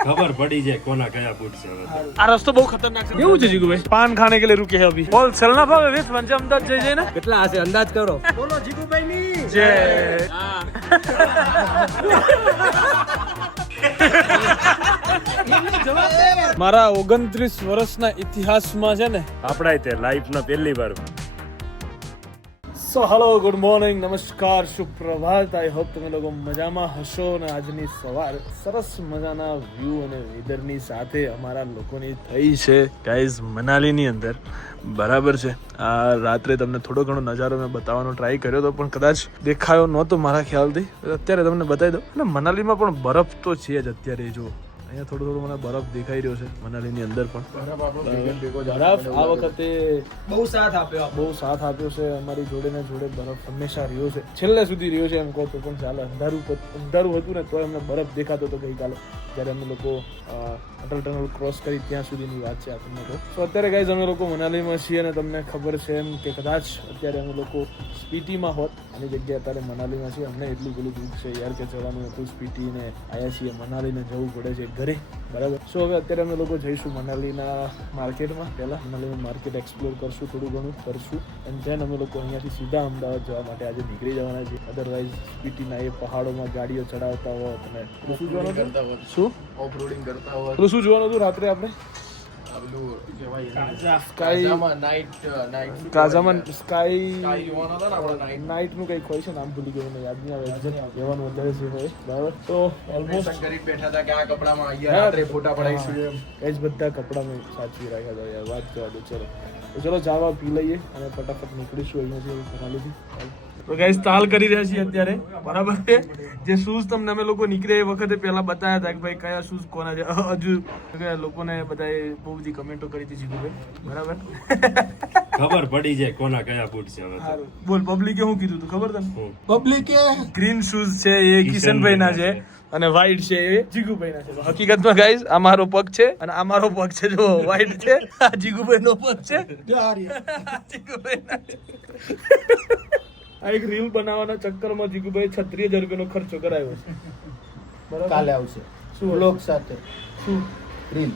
खबर पड़ी जाए कोना कया बूट से આ રસ્તો બહુ ખતરનાક છે કેવું છે જીગુભાઈ પાન ખાને કે लिए रुके हैं अभी होलसेल ना भावे विथ पंजाब अहमदाबाद जय जय ना કેટલા હશે અંદાજ કરો बोलो जीगुभाई ની जय મારા 29 વર્ષના ઇતિહાસમાં છે ને આપણા તે લાઈફ ના પહેલી વાર સો હેલો ગુડ મોર્નિંગ નમસ્કાર સુપ્રભાત આઈ હોપ તમે લોકો મજામાં હશો અને આજની સવાર સરસ મજાના વ્યૂ અને વેધરની સાથે અમારા લોકોની થઈ છે ગાઈઝ મનાલીની અંદર બરાબર છે આ રાત્રે તમને થોડો ઘણો નજારો મેં બતાવવાનો ટ્રાય કર્યો હતો પણ કદાચ દેખાયો નહોતો મારા ખ્યાલથી અત્યારે તમને બતાવી દઉં અને મનાલીમાં પણ બરફ તો છે જ અત્યારે જો અહીંયા થોડો થોડો મને બરફ દેખાઈ રહ્યો છે મનાલીની અંદર પણ બરફ આ વખતે બહુ સાથ આપ્યો છે અમારી જોડે ને જોડે બરફ હંમેશા રહ્યો છે છેલ્લે સુધી રહ્યો છે એમ કહો તો પણ ચાલે અંધારું હતું ને તો અમને બરફ દેખાતો હતો ગઈકાલે જ્યારે અમે લોકો અટલ ટનલ ક્રોસ કરી ત્યાં સુધીની વાત છે આપણને તો સો અત્યારે ગાઈઝ અમે લોકો મનાલીમાં છીએ અને તમને ખબર છે એમ કે કદાચ અત્યારે અમે લોકો સ્પીટીમાં હોત આની જગ્યાએ અત્યારે મનાલીમાં છીએ અમને એટલું પેલું દુઃખ છે યાર કે જવાનું હતું સ્પીટીને આવ્યા છીએ મનાલીને જવું પડે છે ઘરે બરાબર સો હવે અત્યારે અમે લોકો જઈશું મનાલીના માર્કેટમાં પહેલાં મનાલીનું માર્કેટ એક્સપ્લોર કરશું થોડું ઘણું કરશું એન્ડ ધેન અમે લોકો અહીંયાથી સીધા અમદાવાદ જવા માટે આજે નીકળી જવાના છીએ અદરવાઇઝ સ્પીટીના એ પહાડોમાં ગાડીઓ ચડાવતા હોત અને શું જોવાનું શું ઓફરોડિંગ કરતા હોય પેલું શું જોવાનું હતું રાત્રે આપણે નાઇટ નું કઈક હોય છે નામ ભૂલી ગયું મને યાદ નહીં આવે એક્ઝેક્ટ કહેવાનું વધારે છે હોય બરાબર તો ઓલમોસ્ટ ગરીબ બેઠા હતા કે આ કપડામાં અહીંયા રાત્રે ફોટા પડાઈશું એમ એ જ બધા કપડામાં સાચવી રાખ્યા હતા યાર વાત કરવા દો ચલો તો ચલો ચાવા પી લઈએ અને ફટાફટ નીકળીશું અહીંયાથી મનાલીથી તો ગાઈસ તાલ કરી રહ્યા છીએ અત્યારે બરાબર છે જે શૂઝ તમને અમે લોકો નીકળ્યા એ વખતે પહેલા બતાવ્યા હતા કે ભાઈ કયા શૂઝ કોના છે હજુ લોકોને બધાએ બહુ બધી કમેન્ટો કરી હતી જીગુભાઈ બરાબર ખબર પડી જાય કોના કયા બૂટ છે હવે બોલ પબ્લિકે શું કીધું તું ખબર તને પબ્લિકે ગ્રીન શૂઝ છે એ કિશનભાઈ ના છે અને વ્હાઈટ છે એ જીગુભાઈ ના છે હકીકતમાં ગાઈસ આ મારો પગ છે અને આ મારો પગ છે જો વ્હાઈટ છે આ જીગુભાઈ નો પગ છે જીગુભાઈ ના આ એક રીલ બનાવવાના ચક્કરમાં જીગુભાઈ 36,000 રૂપિયાનો ખર્ચો કરાયો છે બરાબર કાલે આવશે શું બ્લોગ સાથે શું રીલ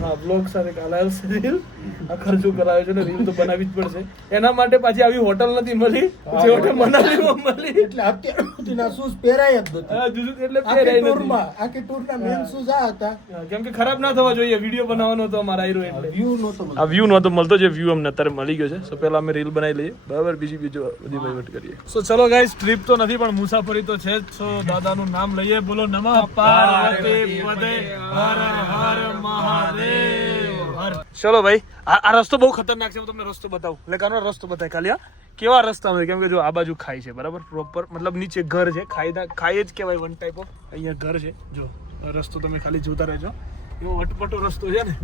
હા બ્લોગ સાથે કાલે આવશે રીલ આ ખર્ચો કરાયો છે ને રીલ તો બનાવવી જ પડશે એના માટે પાછી આવી હોટલ નથી મળી છેવટે મનાલીમાં મળી એટલે અત્યાર સુધીના શૂઝ પહેરાય જ નથી હા જુજુ એટલે પહેરાય નથી આખી ટૂરના મેન શૂઝ આ હતા કેમ કે ખરાબ ના થવા જોઈએ વિડીયો બનાવવાનો હતો અમારા આયરો એટલે વ્યૂ નહોતો આ વ્યૂ નહોતો મળતો જે વ્યૂ અમને અત્યારે મળી ગયો છે સો પહેલા અમે રીલ બનાવી લઈએ બરાબર બીજી બધી વહીવટ કરીએ સો ચલો ગાઈસ ટ્રીપ તો નથી પણ મુસાફરી તો છે જ સો દાદાનું નામ લઈએ બોલો નમઃ પાર્વતી પદે હર હર મહાદેવ હર ચલો ભાઈ આ રસ્તો બહુ ખતરનાક છે હું તમને રસ્તો બતાવું એટલે આનો રસ્તો બતાય ખાલી કેવા રસ્તા હોય કેમ કે જો આ બાજુ ખાઈ છે બરાબર પ્રોપર મતલબ નીચે ઘર છે ખાઈ જ કહેવાય વન ટાઈપ ઓફ અહીંયા ઘર છે જો રસ્તો તમે ખાલી જોતા રહેજો એવો અટપટો રસ્તો છે ને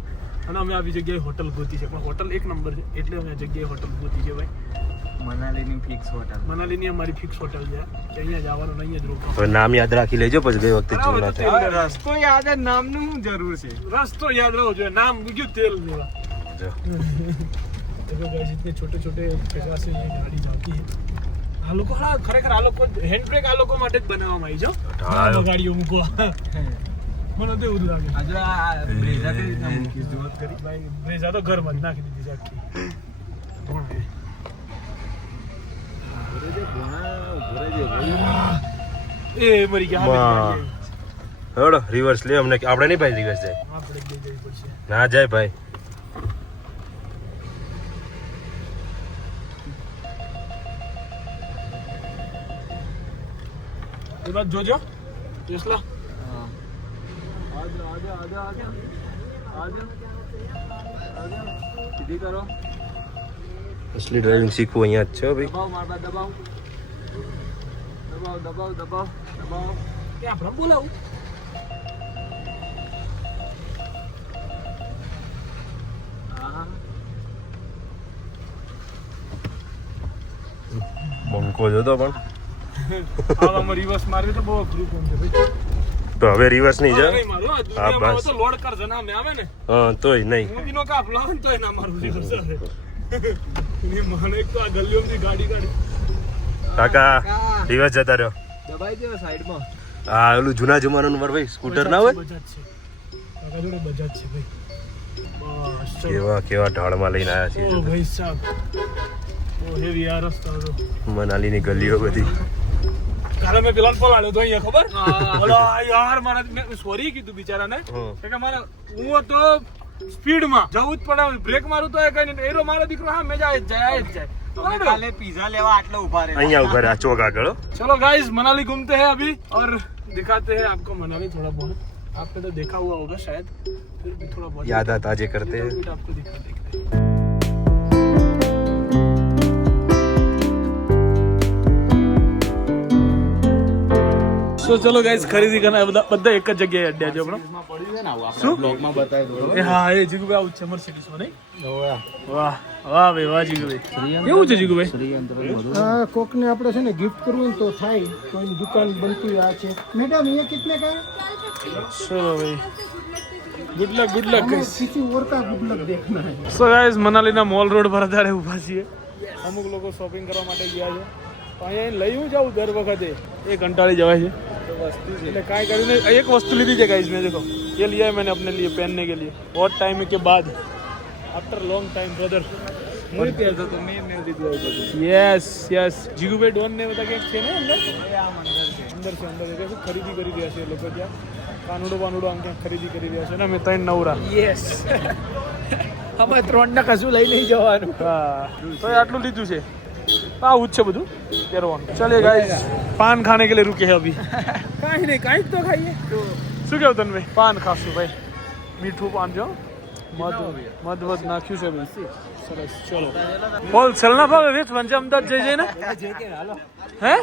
અને અમે આવી જગ્યાએ હોટલ ગોતી છે પણ હોટલ એક નંબર છે એટલે અમે આ જગ્યાએ હોટલ ગોતી છે ભાઈ મનાલીની ફિક્સ હોટલ મનાલીની અમારી ફિક્સ હોટલ છે કે અહીંયા જવાનું ને અહીંયા જ રોકાવાનું હવે નામ યાદ રાખી લેજો પછી ગઈ વખતે ચૂ ના થાય રસ્તો યાદ જ નામનું શું જરૂર છે રસ્તો યાદ રાખવો જોઈએ નામ બીજું તેલ લેવા જો देखो गाइस इतने छोटे छोटे प्रकार से ये गाड़ी जाती है આ લોકો ખરેખર આ લોકો હેન્ડ બ્રેક આ લોકો માટે જ બનાવવામાં આવી છે ગાડીઓ મૂકો મને તો એવું લાગે આજે આ બ્રેઝા કઈ રીતના મૂકી જોત કરી ભાઈ બ્રેઝા તો ઘરમાં જ નાખી દીધી છે આખી એ મરી ગયા હળો રિવર્સ લે અમને આપણે નહીં ભાઈ રિવર્સ જાય આપણે લઈ જવી પડશે ના જાય ભાઈ એ બાદ જોજો ટેસ્લા સીધી કરો અસલી ડ્રાઇવિંગ શીખવું અહીંયા જ છે ભાઈ દબાવ માર બા દબાવ એ આપણે બોલાવું બંકો જોતો પણ આમાં રિવર્સ મારવી તો બહુ અઘરું કામ છે ભાઈ તો હવે રિવર્સ નહીં જાય નહીં મારો હા દુનિયામાં બસ તો લોડ કર જના મે આવે ને હા તોય નહીં હું બીનો કાપ લાવ તોય ના મારું રિવર્સ આવે ની મને તો આ ગલીઓમાંથી ગાડી કાકા રિવર્સ જતા રહ્યો દબાઈ દો સાઈડમાં હા ઓલું જૂના જમાનાનું માર ભાઈ સ્કૂટર ના હોય બજાજ છે કાકા જોડે બજાજ છે ભાઈ. બસ ચલો. કેવા કેવા ઢાળમાં લઈને આવ્યા છીએ ઓ જો. ભાઈ સાહેબ ઓ હેવી આ રસ્તો હતો. મનાલીની ગલીઓ બધી. કાલે મેં પેલા પલાળ્યો તો અહીંયા ખબર બોલો યાર મારા મેં સોરી કીધું બિચારાને હમ. કે મારા હું તો સ્પીડમાં જવું જ પડે બ્રેક મારું તો એ કઈ નહીં એરો મારો દીકરો હા મેં જાય જ જાય તમે કાલે પીઝા લેવા આટલે ઉભા રહે અહીંયા ઉભા રહ્યા ચોક આગળ હો. चलो गाइस मनाली घूमते हैं अभी और दिखाते हैं आपको मनाली थोड़ा बहुत आपने तो देखा हुआ होगा शायद फिर भी थोड़ा बहुत याद ताजे करते हैं. फिर आपको दिखा देते हैं તો ચલો ગાઈસ ખરીદી કરવા બધા એક જ જગ્યાએ અડ્યા છે આપણો શું બ્લોગમાં બતાવી એ હા એ જીગુભાઈ આવું છે મર્સિડીઝમાં નહીં વાહ વાહ ભાઈ વાહ જીગુભાઈ કેવું છે જીગુભાઈ કોકને આપણે છે ને ગિફ્ટ કરવું હોય ને તો થાય કોઈની દુકાન બનતી આ છે મેડમ ये कितने का है ચલો ભાઈ ગુડ લક हमें किसी और का गुड लक देखना है સો ગાઈસ મનાલીના મોલ રોડ પર અત્યારે ઊભા છીએ અમુક લોકો શોપિંગ કરવા માટે ગયા છે તો અહીંયા લઈ હું જાઉં દર વખતે એ કંટાળી જવાય છે એટલે કાંઈ કરીને એક વસ્તુ લીધી છે ગાઈસ મેં देखो ये लिया है मैंने अपने लिए पहनने के लिए बहुत टाइम के बाद आफ्टर लॉन्ग टाइम ब्रदर હું પહેરતો તો મેં લીધું આવું બધું यस यस જીગુભાઈ ડોન ને બધા ક્યાંક છે ને અંદર આમ અંદર છે અંદર છે ખરીદી કરી રહ્યા છે એ લોકો ત્યાં કાનુડો આમ ક્યાંક ખરીદી કરી રહ્યા છે ને અમે ત્રણ નવરા यस हमें 3 ને કશું લઈ નહીં જવાનું હા તો આટલું લીધું છે આવું જ છે બધું પહેરવાનું ચાલે ગાઈસ પાન ખાને કે લીએ રૂકે હે અભી કાંઈ નહીં કાંઈ તો ખાઈએ શું કેવું તને ભાઈ પાન ખાશું ભાઈ મીઠું પાન જો મધ નાખ્યું છે ભાઈ સરસ ચલો હોલસેલ ના ભાવે વેચવાનું છે અમદાવાદ જઈ જઈને હે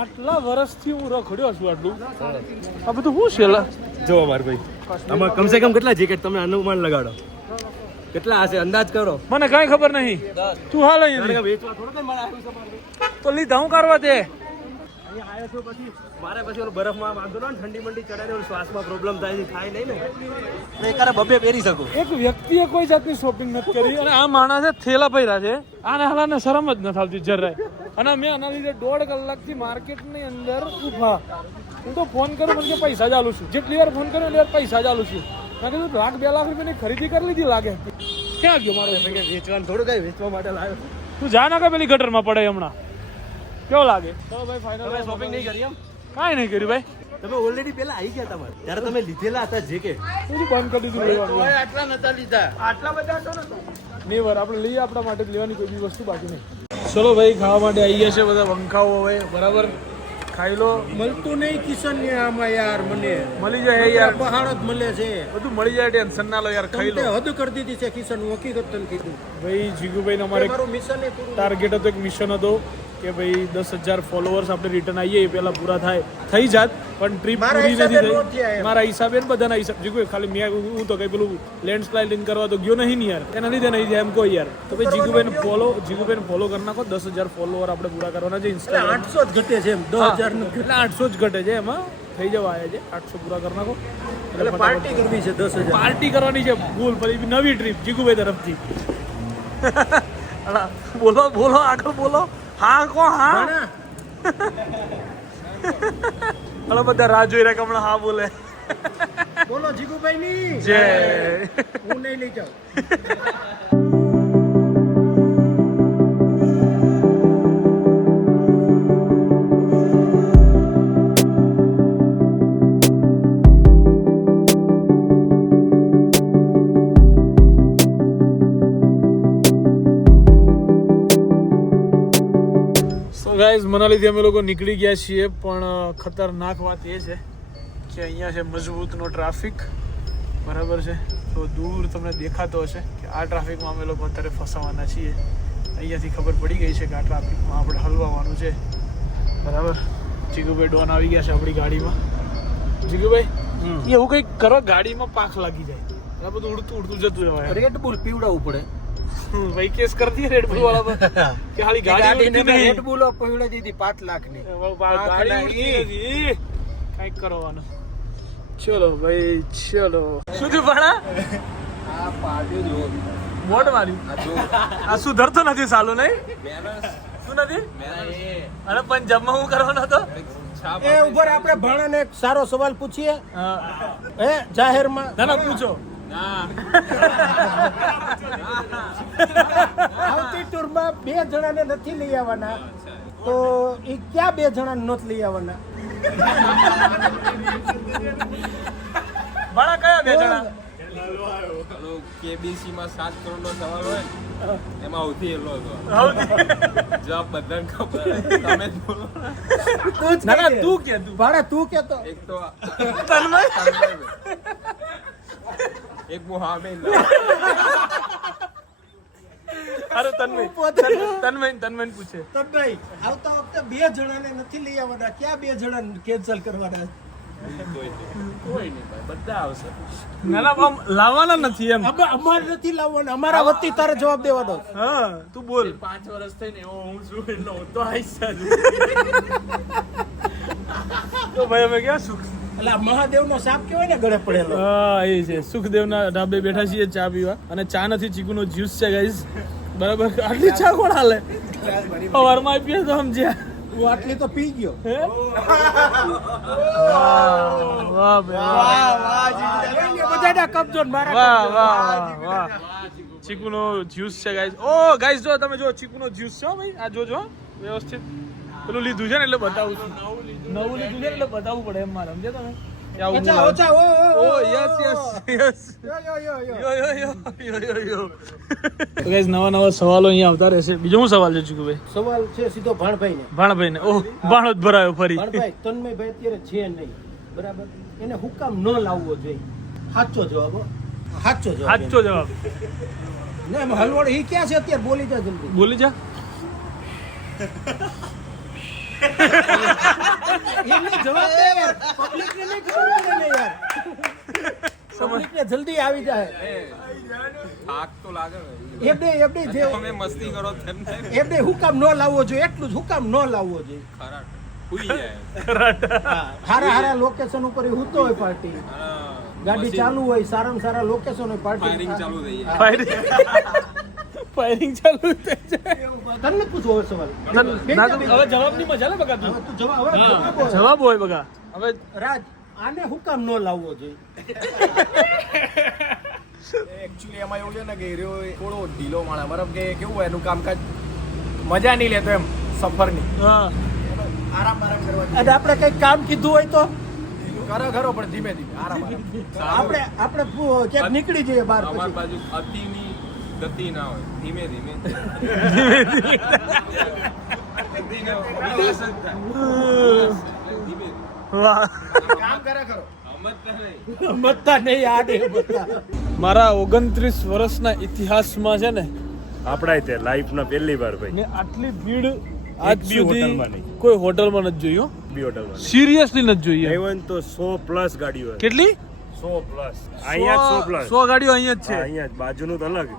આટલા વર્ષથી હું રખડ્યો છું આટલું આ બધું શું છે જો અમાર ભાઈ આમાં કમસે કમ કેટલા જેકેટ તમે અનુમાન લગાડો કેટલા હશે અંદાજ કરો. મને કાંઈ ખબર નહીં તું હાલ અહીંયા વેચવા થોડો કઈ મળે આવ્યું છે મારે. તો લીધા હું કરવા દે અહીંયા આવ્યો છો પછી મારે પછી ઓલો બરફમાં વાંધો ને ઠંડી મંડી ચડાઈને ઓલો શ્વાસમાં પ્રોબ્લેમ થાય છે થાય નહીં ને એકારે બબે પહેરી શકું. એક વ્યક્તિએ કોઈ જાતની શોપિંગ નથી કરી અને આ માણસે થેલા પહેર્યા છે આને હાલાને શરમ જ નથી આવતી જરાય અને મેં આના લીધે 1.5 કલાકથી માર્કેટની અંદર ઊભા હું તો ફોન કરું મને કે પૈસા ચાલુ છું જેટલી વાર ફોન કર્યો એટલી વાર પૈસા ચાલુ છું મેં કીધું 1 લાખ 2 લાખ રૂપિયાની ખરીદી કરી લીધી લાગે ક્યાં ગયો મારો વેચવાનું થોડું કઈ વેચવા માટે લાવ્યો. તું જા ના કે પેલી ગટરમાં પડે હમણાં કેવો લાગે ચલો ભાઈ ફાઇનલ શોપિંગ નહીં કરી એમ કાંઈ નહીં કર્યું ભાઈ તમે ઓલરેડી પેલા આવી ગયા તમારે ત્યારે તમે લીધેલા હતા જેકેટ. બધું બંધ કરી દીધું લેવાનું આટલા નતા લીધા આટલા બધા તો નતો નહીં વાર આપણે લઈએ આપણા માટે જ લેવાની કોઈ બી વસ્તુ બાકી નહીં ચલો ભાઈ ખાવા માટે આવી ગયા છે બધા વંખાઓ હવે બરાબર ખાઈ લો મળતું નહીં કિશન ને આમાં યાર મને મળી જાય યાર પહાડ જ મળે છે બધું મળી જાય ટેન્શન ના લો યાર ખાઈ લો હદ કરી દીધી છે કિશન હું હકીકત તને કીધું ભાઈ જીગુભાઈ અમારે મારું મિશન એ પૂરું ટાર્ગેટ હતો એક મિશન હતો કે ભાઈ 10,000 ફોલોવર્સ આપણે રિટર્ન આવીએ એ પહેલા પૂરા થાય થઈ જાત પણ ટ્રીપ મારા પૂરી નથી હિસાબે નો થઈ થયા એમ. મારા હિસાબે ને બધાના હિસાબ જીગુભાઈ ખાલી મેં હું તો કઈ પેલું લેન્ડસ્લાઇડિંગ કરવા તો ગયો નહીં ને યાર એના લીધે નહીં જાય એમ કોઈ યાર તો ભાઈ જીગુભાઈને ફોલો કરી નાખો 10,000 ફોલોવર આપણે પૂરા કરવાના છે ઇન્સ્ટાગ્રામ 800 જ ઘટે છે એમ 10,000 નું એટલે 800 જ ઘટે છે એમાં થઈ જવા આવ્યા છે 800 પૂરા કરી નાખો એટલે પાર્ટી કરવી છે 10,000 પાર્ટી કરવાની છે ભૂલ પછી નવી ટ્રીપ જીગુભાઈ તરફથી અલા, બોલો આગળ બોલો હા કો હા અલા બધા રાહ જોઈ રહ્યા કે હમણાં હા બોલે બોલો જીગુભાઈ ની જય હું નહીં લઈ જાઉં ગાઈઝ મનાલીથી અમે લોકો નીકળી ગયા છીએ પણ ખતરનાક વાત એ છે કે અહીંયા છે મજબૂતનો ટ્રાફિક બરાબર છે તો દૂર તમને દેખાતો હશે કે આ ટ્રાફિકમાં અમે લોકો અત્યારે ફસાવાના છીએ અહીંયાથી ખબર પડી ગઈ છે કે આ ટ્રાફિકમાં આપણે હલવાનું છે બરાબર જીગુભાઈ ડોન આવી ગયા છે આપણી ગાડીમાં જીગુભાઈ એવું કંઈક કરો ગાડીમાં પાંખ લાગી જાય આ બધું ઉડતું જતું રહેવાય રેડ બુલ પીવડાવવું પડે ભાઈ કેસ કરી દઈએ રેડ બુલ વાળા પર કે ખાલી ગાડી ઉડતી નહીં. રેડ બુલ પીવડાવી દીધી 5 લાખની ગાડી ઉડતી નથી. કાંઈક કરવાનું ચલો ભાઈ ચલો શું થયું ભણા આ પાડ્યું જો મોઢ માર્યું આ સુધરતો નથી સાલું નહીં શું નથી અરે પંજાબમાં હું કરવાનો હતો છાપ એ ઉપર આપણે ભાણાને એક સારો સવાલ પૂછીએ હે જાહેરમાં. ના ના પૂછો. ના આવતી ટૂરમાં 2 જણાને નથી લઈ આવવાના તો એ ક્યાં 2 જણાને નથી લઈ આવવાના? બાળા કયા 2 જણા? પેલો KBC માં 7 કરોડનો સવાલ હોય ને, એમાં સૌથી હેલો હતો. જવાબ બધાને ખબર હોય. તમે જ બોલો. ના ના તું કે તું. ભાણા તું કેતો એક તો તન્મય. એક મોહામેદ અરે તન્મય તન્મય પૂછે. તો ભાઈ આવતા વખતે 2 જણાને નથી લઈ આવવાના, ક્યાં 2 જણાને કેન્સલ કરવાના? કોઈ નહીં ભાઈ, બધા આવશે. ના ના આમ લાવવાના નથી એમ. અમારે નથી લાવવાના, અમારા વતી તારે જવાબ દેવાનો. હા તું બોલ. 5 વર્ષ થઈને એવો હું છું એટલે હું તો આવીશ જ. તો ભાઈ અમે ક્યાં સુખ. એટલે આ મહાદેવનો સાપ કેવાય ને ગળે પડેલો. હા એ છે સુખદેવના ઢાબે બેઠા છીએ ચા પીવા અને ચા નથી ચીકુનો જ્યુસ છે ગાઈઝ. બરાબર આટલી ચા કોણ હાલે? સવારમાં આપીએ તો સમજ્યા. હું આટલી તો પી ગયો. વાહ બધાના કબજો ને મારા વાહ કબજો. વાહ વાહ. ચીકુનો જ્યુસ છે ગાઈઝ. ઓ ગાઈઝ જો તમે જો ચીકુનો જ્યુસ છે હો ભાઈ. આ જોજો વ્યવસ્થિત પેલું લીધું છે ને એટલે બતાવું છું. નવું લીધું છે ને એટલે બતાવવું પડે એમ મારે સમજે તમે. ઓછા ઓછા ઓ યસ યસ યસ. યો યો યો યો યો યો યો યો. તો ગાઈઝ નવા સવાલો અહીંયા આવતા રહેશે. બીજો શું સવાલ છે ચીકુભાઈ? સવાલ છે સીધો ભાણભાઈ ને. ભાણભાઈ ને. ઓહ ભાણો જ ભરાયો ફરી. ભાણભાઈ તન્મયભાઈ અત્યારે છે નહીં, બરાબર? એને હુકામ ન લાવવો જોઈએ. સાચો જવાબ હો. સાચો જવાબ. સાચો જવાબ. ને એમ હલવડ ઈ ક્યાં છે અત્યારે? બોલી જા જલ્દી. બોલી જા. એમને જવાબ દે યાર. પબ્લિકને નહીં ખબર પડે ને યાર. પબ્લિકને જલ્દી આવી જાય. થાક તો લાગે ને. એમને જે તમે મસ્તી કરો તેમને એમને હુકામ ન લાવવો જોઈએ, એટલું જ હુકામ ન લાવવો જોઈએ. ખરા હુઈ જાય. હારા હારા લોકેશન ઉપર ઈ હુતો હોય પાર્ટી, હા. ગાડી ચાલુ હોય, સારામાં સારા લોકેશન હોય પાર્ટી. ફાયરિંગ ચાલુ થઈ જાય. ફાયરિંગ ચાલુ થઈ જાય. તને પૂછો હવે સવાલ. ના તો હવે જવાબની મજા લે બગા તું. હવે તું જવાબ હોય. જવાબ હોય બગા. હવે રાજ આને હુકામ ન લાવવો જોઈએ. એકચ્યુઅલી એમાં એવું છે ને કે હીરો થોડો ઢીલો માણસ, મતલબ કે કેવું હોય એનું કામકાજ મજા નહીં લેતો એમ સફરની. હા આરામ કરવા અને આપણે કઈ કામ કીધું હોય તો કરે ખરો પણ ધીમે ધીમે આરામ આપણે ક્યાંક નીકળી જઈએ બહાર અમારી પછી. બાજુ અતિની ગતિ ના હોય, ધીમે ધીમે ગતિ ના હોય, વિલાસ જ થાય. ધીમે વાહ. કામ કરે ખરો. સમજતા નહીં. બધા નહીં આડે બધા. મારા 29 વર્ષના ઇતિહાસમાં છે ને આપણા તે લાઈફના પહેલી વાર ભાઈ મેં આટલી ભીડ આજ બી હોટલમાં સુધી નહીં. કોઈ હોટલમાં નથી જોઈ હો. બી હોટલમાં સિરિયસલી નથી જોઈએ. ઇવન તો 100+ ગાડીઓ છે. કેટલી? 100+. અહીંયા 100+. 100 ગાડીઓ અહીંયા જ હા, છે. અહીંયા જ બાજુનું તો અલગ.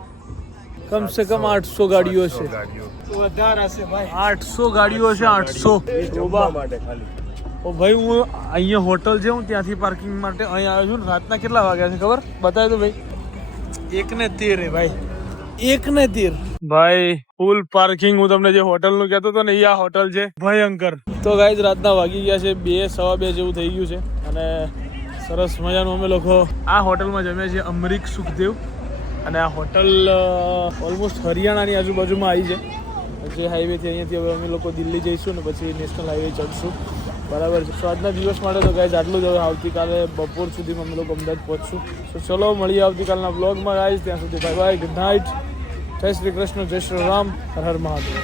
કમ સે કમ 800 ગાડીઓ 700 છે. ગાડીઓ. વધારે હશે ભાઈ. 800 ગાડીઓ છે 800. એ જમવા માટે ખાલી. ઓ ભાઈ હું અહીંયા હોટલ છે, હું ત્યાંથી પાર્કિંગ માટે અહીં આવ્યો છું. રાતના કેટલા વાગ્યા છે ખબર બતાવી દો ભાઈ? 1:13 હે ભાઈ. 1:13 ભાઈ ફૂલ પાર્કિંગ. હું તમને જે હોટલ નું કહેતો હતો ને એ આ હોટલ છે ભયંકર. તો ગાઈઝ રાતના વાગી ગયા છે 2 સવા 2 જેવું થઈ ગયું છે અને સરસ મજાનું અમે લોકો આ હોટલમાં જમ્યા છીએ, અમરીક સુખદેવ. અને આ હોટલ ઓલમોસ્ટ હરિયાણાની આજુબાજુમાં આવી છે. જે હાઈવેથી અહીંયાથી હવે અમે લોકો દિલ્હી જઈશું ને પછી નેશનલ હાઈવે ચડશું. બરાબર છે. તો આજના દિવસ માટે તો ગાઈઝ આટલું જ. હવે આવતીકાલે બપોર સુધીમાં અમે લોકો અમદાવાદ પહોંચશું. તો ચલો મળીએ આવતીકાલના બ્લોગમાં ગાઈઝ. ત્યાં સુધી બાય બાય, ગુડ નાઇટ, જય શ્રી કૃષ્ણ, જય શ્રી રામ, હર હર મહાદેવ.